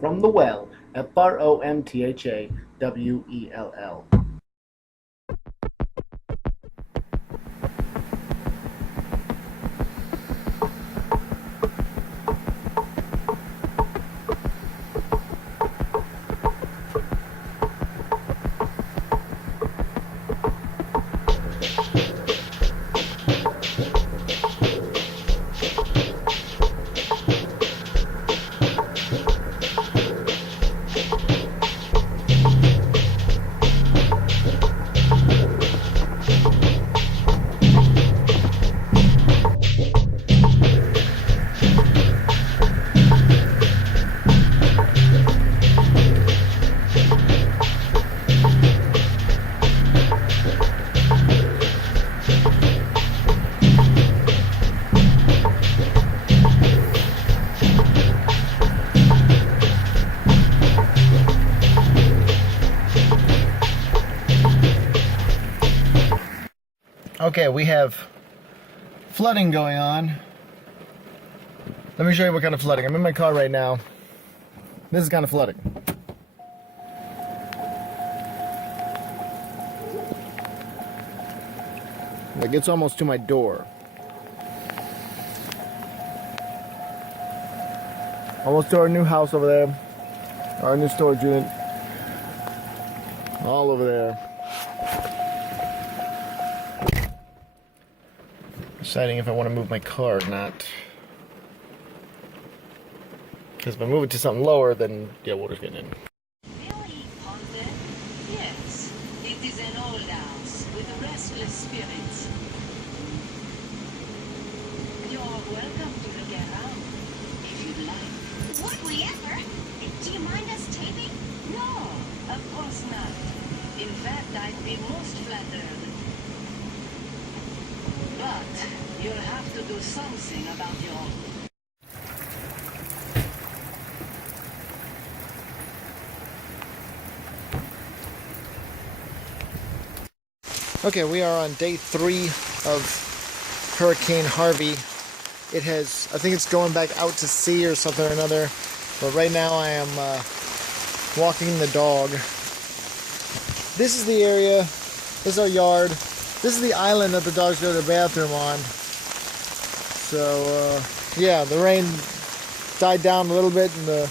from the well, FROMTHAWELL. Okay, we have flooding going on. Let me show you what kind of flooding. I'm in my car right now. This is kind of flooding. Like, it's almost to my door. Almost to our new house over there. Our new storage unit. All over there. Deciding if I want to move my car or not. Because if I move it to something lower, then yeah, water's getting in. Really haunted? Yes. It is an old house with restless spirits. You're welcome to look around if you'd like. Would we ever? Do you mind us taping? No, of course not. In fact, I'd be most flattered. But you'll have to do something about your... Okay, we are on day 3 of Hurricane Harvey. It has, I think it's going back out to sea or something or another. But right now I am walking the dog. This is the area, this is our yard. This is the island that the dogs go to the bathroom on. So, yeah, the rain died down a little bit and the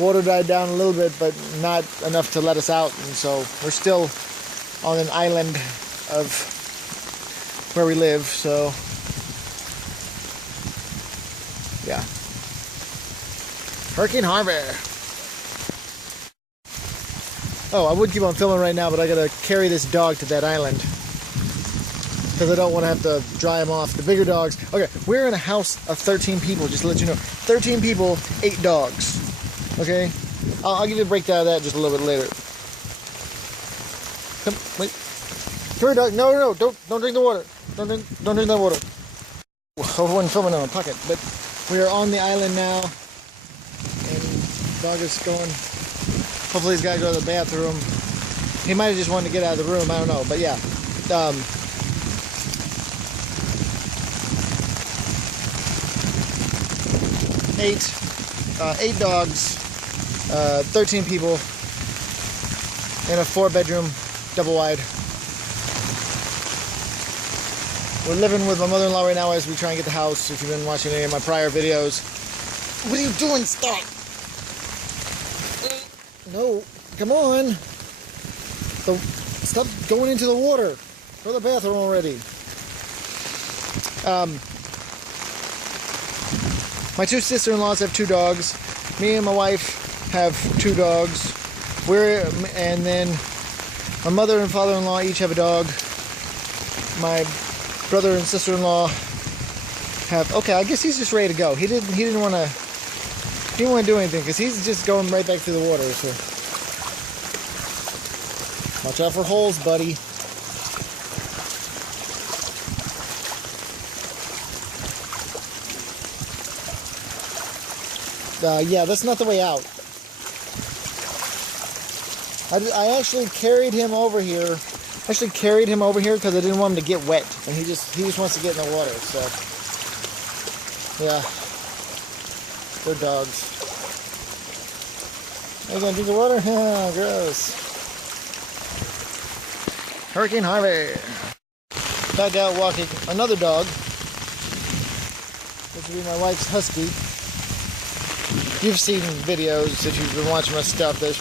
water died down a little bit, but not enough to let us out. And so we're still on an island of where we live, so yeah. Hurricane Harvey. Oh, I would keep on filming right now, but I gotta carry this dog to that island because I don't want to have to dry him off. The bigger dogs. Okay, we're in a house of 13 people, just to let you know. 13 people, 8 dogs. Okay? I'll give you a breakdown of that just a little bit later. Come, wait. Come here, dog. No, don't drink the water. Don't drink that water. I wasn't filming in my pocket, but we are on the island now, and the dog is going. Hopefully he's got to go to the bathroom. He might have just wanted to get out of the room. I don't know, but yeah. 8 dogs, 13 people in a 4-bedroom, double wide. We're living with my mother-in-law right now as we try and get the house. If you've been watching any of my prior videos. What are you doing? Stop! No, come on. Stop going into the water. Go to the bathroom already. My 2 sister-in-laws have 2 dogs. Me and my wife have 2 dogs. And then my mother and father-in-law each have a dog. My brother and sister-in-law have. Okay, I guess he's just ready to go. He didn't want to do anything because he's just going right back through the water. So watch out for holes, buddy. Yeah, that's not the way out. I actually carried him over here. Because I didn't want him to get wet, and he just wants to get in the water. So yeah, they're dogs. Are you gonna drink the water? Yeah, gross. Hurricane Harvey. Back out walking another dog. This will be my wife's husky. You've seen videos if you've been watching my stuff. There's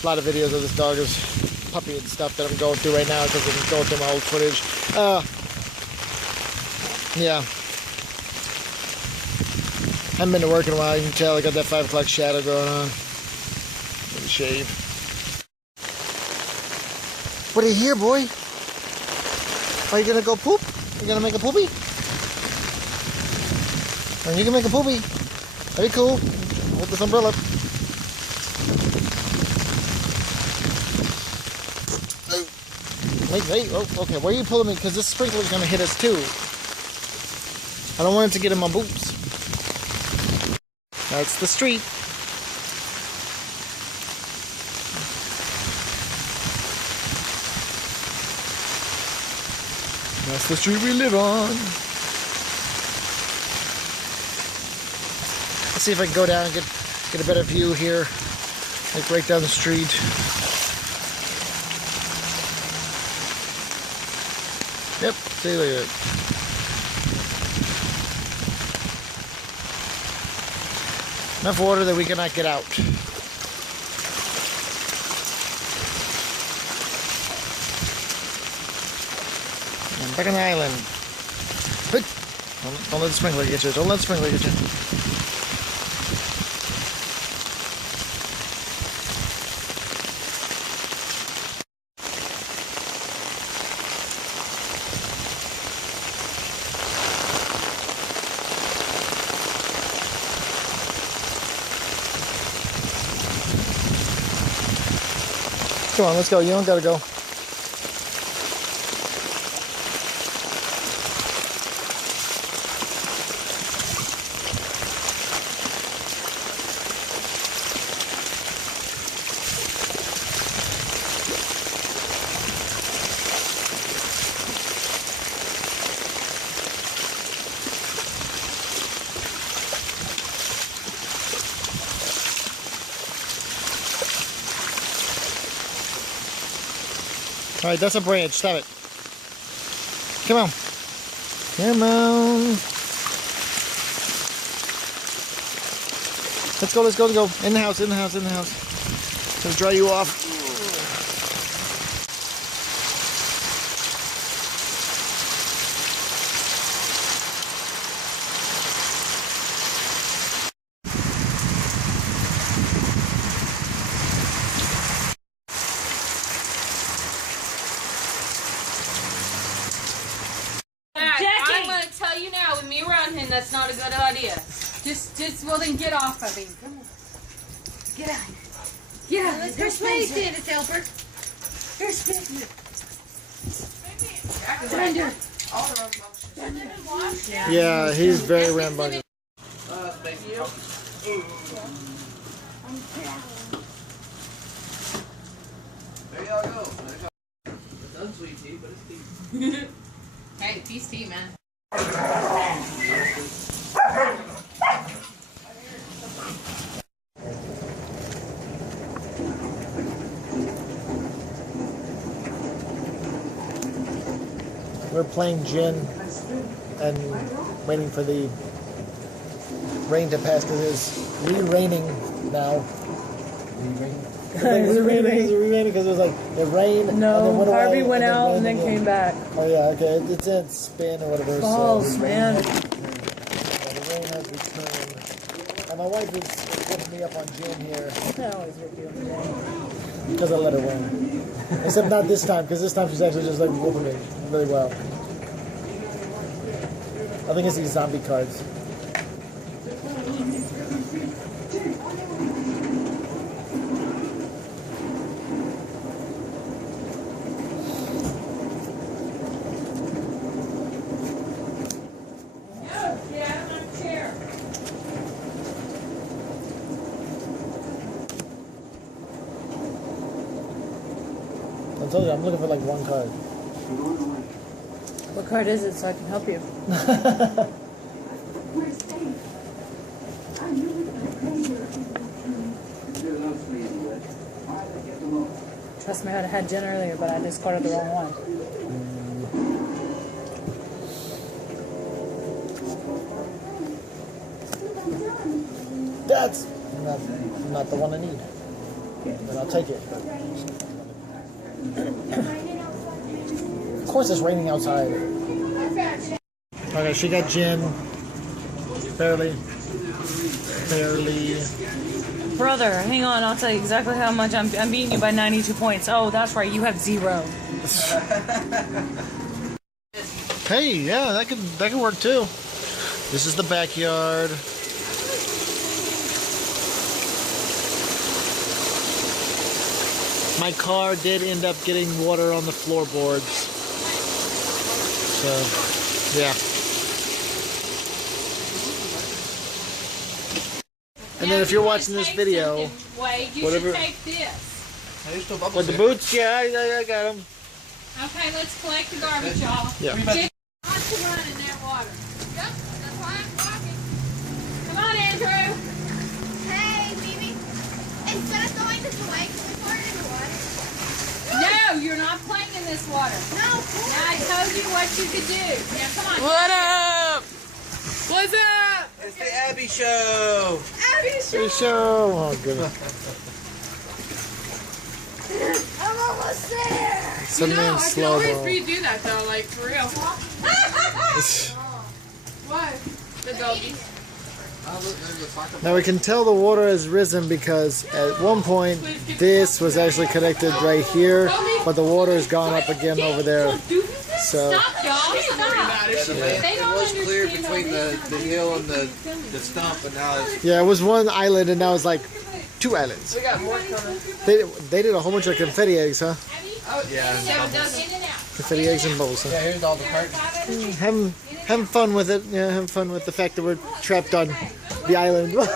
a lot of videos of this dog, this puppy and stuff that I'm going through right now because I'm going through my old footage. Yeah. Haven't been to work in a while. You can tell I got that 5 o'clock shadow going on. Let me shave. What are you here, boy? Are you gonna go poop? You gonna make a poopy? And you can make a poopy. Very cool. Hold this umbrella. Wait. Oh, okay. Where are you pulling me? Because this sprinkler's gonna hit us too. I don't want it to get in my boots. That's the street. That's the street we live on. Let's see if I can go down and get a better view here. Like right down the street. Yep, see, look at it. Enough water that we cannot get out. And back on the island. Don't let the sprinkler get you. Don't let the sprinkler get you. Come on, let's go. You don't gotta go. All right, that's a branch. Stop it. Come on. Come on. Let's go, let's go, let's go. In the house, in the house, in the house. Let's dry you off. That's not a good idea. Well then get off of him. Come on. Get out. Get out. Let's go play Santa Helper. Here's Santa. Yeah, he's very rambunctious. Thank you. There y'all go. It's unsweet tea, but it's tea. Hey, peace tea, man. We're playing gin and waiting for the rain to pass because it's re-raining now. It's re-raining because it was like it rained. No, and then Harvey away, went out and then again. came back. Oh yeah, okay. It's in spin or whatever. Balls, man. Yeah, the rain has returned. And my wife is whipping me up on gin here. I always whip you up. Because I let her win. Except not this time, because this time she's actually just like whooping me really well. I think it's these zombie cards. I told you, I'm looking for like one card. What card is it so I can help you? You're not sweet. Trust me, I had gin earlier, but I just ordered the wrong one. That's not the one I need. But I'll take it. Of course it's raining outside. Okay, she got gin. Barely. Brother, hang on. I'll tell you exactly how much I'm beating you by 92 points. Oh, that's right. You have 0. Hey, yeah, that could work too. This is the backyard. My car did end up getting water on the floorboards. So, yeah. And then if you're watching this video, Wade, you whatever- should take this. with the boots, yeah, I got them. Okay, let's collect the garbage, y'all. Yeah. Get not to run in that water. Yep, that's why I'm walking. Come on, Andrew. Hey, Mimi. Instead of throwing this away, can we pour it in the water? No, you're not playing in this water. No, Now I told you what you could do. Now come on. What up? What's up? It's the Abby Show. Hey, show. Oh, goodness. I'm almost there. Some man slow mo. redo that though, like for real. What? The doggy. Now we can tell the water has risen because at one point this was actually connected right here, but the water has gone up again over there. So Stop, y'all. Stop. Yeah, the land, They it don't was clear understand between how the hill and the stump, and now it's... yeah, it was one island and now it's like 2 islands. We got more coming. They did a whole bunch of confetti eggs, huh? Yeah. Confetti eggs and bowls. Huh? Yeah, here's all the curtains. Having fun with it. Yeah, having fun with the fact that we're trapped on the island. At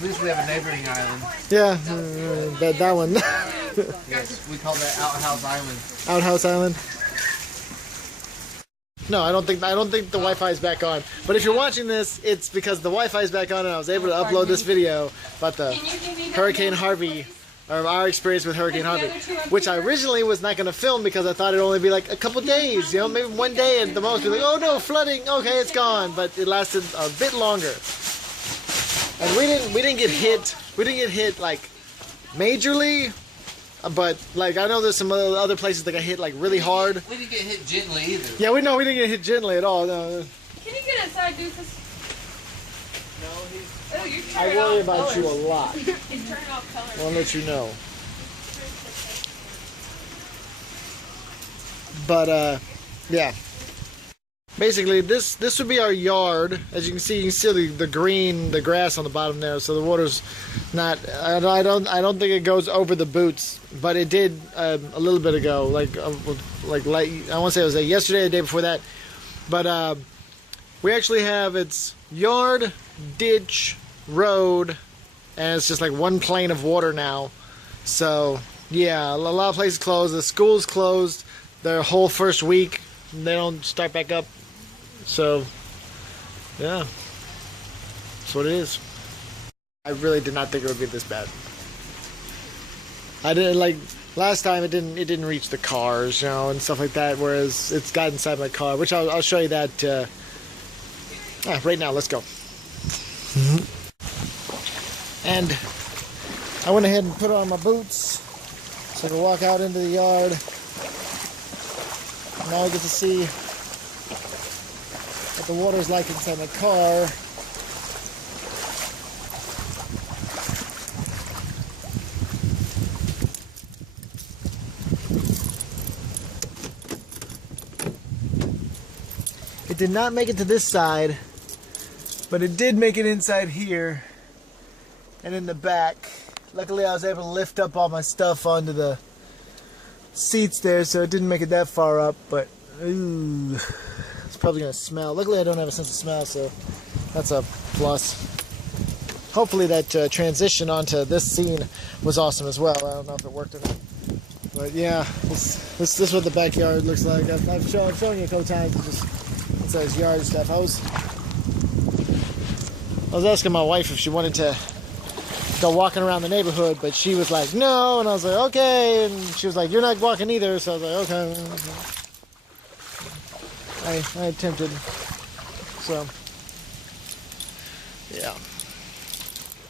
least we have a neighboring island. Yeah, that one. Yes, we call that Outhouse Island. Outhouse Island. No, I don't think the Wi-Fi is back on. But if you're watching this, it's because the Wi-Fi is back on and I was able to upload this video about the Hurricane Harvey, or our experience with Hurricane Harvey, which I originally was not going to film because I thought it'd only be like a couple days, you know, maybe one day at the most. Be like, oh no, flooding. Okay, it's gone. But it lasted a bit longer. And we didn't get hit. We didn't get hit like majorly. But like I know there's some other places that got hit like really hard. We didn't get hit gently either. Yeah, we didn't get hit gently at all. No. Can you get inside, Doofus? Oh, you're I turning worry off about colors. you a lot. He's turning off colors. I'll let you know. But yeah. Basically, this would be our yard. As you can see the green, the grass on the bottom there. So the water's not. I don't think it goes over the boots, but it did a little bit ago. Like I want to say it was yesterday, or the day before that. But we actually have its yard, ditch, road, and it's just like one plane of water now. So yeah, a lot of places closed. The school's closed their whole first week. They don't start back up. So, yeah, that's what it is. I really did not think it would be this bad. I didn't like last time. It didn't reach the cars, you know, and stuff like that. Whereas it's got inside my car, which I'll show you that right now. Let's go. And I went ahead and put on my boots so I can walk out into the yard. Now I get to see what the water's like inside my car. It did not make it to this side, but it did make it inside here and in the back. Luckily I was able to lift up all my stuff onto the seats there, so it didn't make it that far up, but ooh, it's probably gonna smell. Luckily I don't have a sense of smell, so that's a plus. Hopefully that transition onto this scene was awesome as well. I don't know if it worked or not, but yeah, this is what the backyard looks like. I've shown you a couple times. Just inside yard stuff. I was asking my wife if she wanted to go walking around the neighborhood, but she was like, no, and I was like, okay, and she was like, you're not walking either, so I was like, okay. I attempted, so, yeah.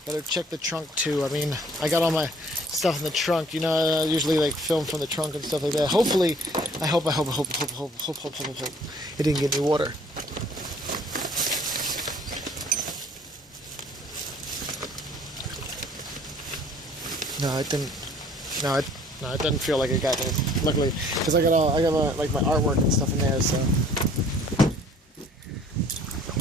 Better check the trunk too. I mean, I got all my stuff in the trunk, you know, I usually like film from the trunk and stuff like that. Hopefully, I hope it didn't get any water. No, it didn't. No, it didn't feel like it got there. Luckily, because I got like my artwork and stuff in there, so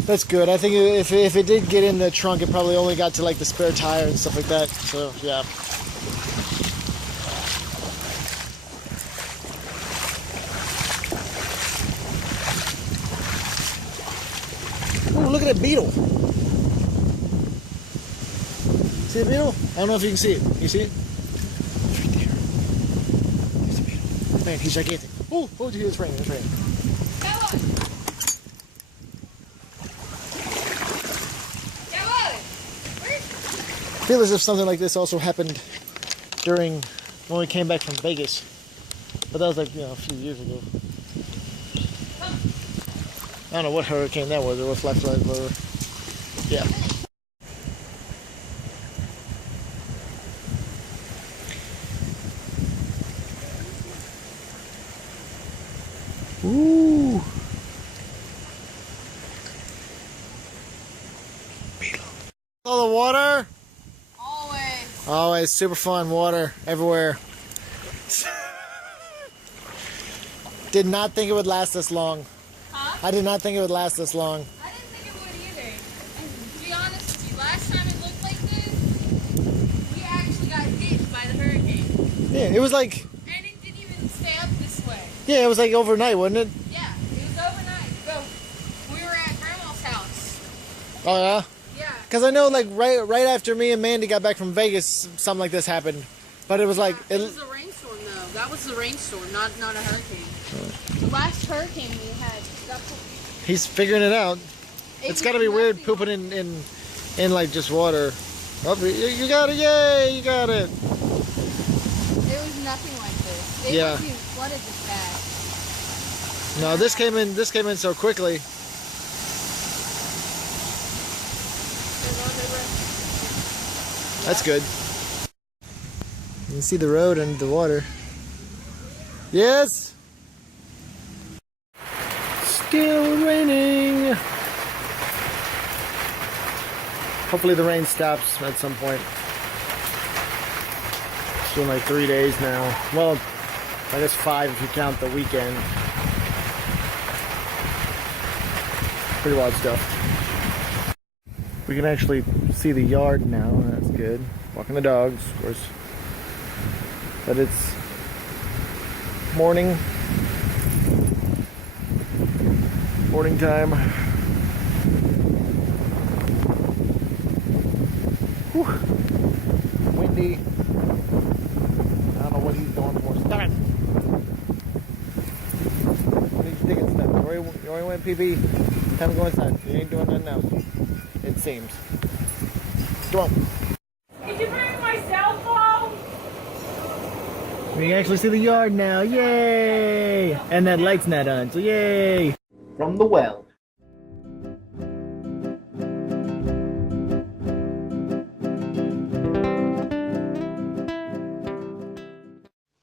that's good. I think if it did get in the trunk, it probably only got to like the spare tire and stuff like that. So yeah. Ooh, look at that beetle. See the beetle? I don't know if you can see it. You see it? It's right there. There's the beetle. Man, he's gigantic. Oh, it's raining. It's raining. I feel as if something like this also happened during when we came back from Vegas. But that was like, a few years ago. I don't know what hurricane that was, or what flash flood, whatever. Yeah. Ooh. All the water? Always super fun water everywhere. Did not think it would last this long. Huh? I did not think it would last this long. I didn't think it would either. And to be honest with you, last time it looked like this, we actually got hit by the hurricane. Yeah, it was like... And it didn't even stay up this way. Yeah, it was like overnight, wasn't it? Yeah, it was overnight. So we were at Grandma's house. Oh yeah? Yeah. Because I know like right after me and Mandy got back from Vegas, something like this happened. But it was like... It was a rainstorm though. That was the rainstorm, not a hurricane. The last hurricane we had... He's figuring it out. It's got to be weird pooping in like just water. Oh, you got it! Yay! You got it! It was nothing like this. They Yeah. flooded this bad. No, this came in so quickly. That's good. You can see the road and the water. Yes. Still raining. Hopefully the rain stops at some point. It's been like 3 days now. Well, I guess 5 if you count the weekend. Pretty wild stuff. We can actually see the yard now. That's good. Walking the dogs, of course. But it's morning. Morning time. Whew. Windy. I don't know what he's going for. Stop it! What are you thinking, stuff? You already went pee-pee? Time to go inside. You ain't doing nothing else. It seems. Come on. Did you bring my cell phone? We can actually see the yard now. Yay! And that light's not on, so yay! From the well.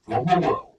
From the well.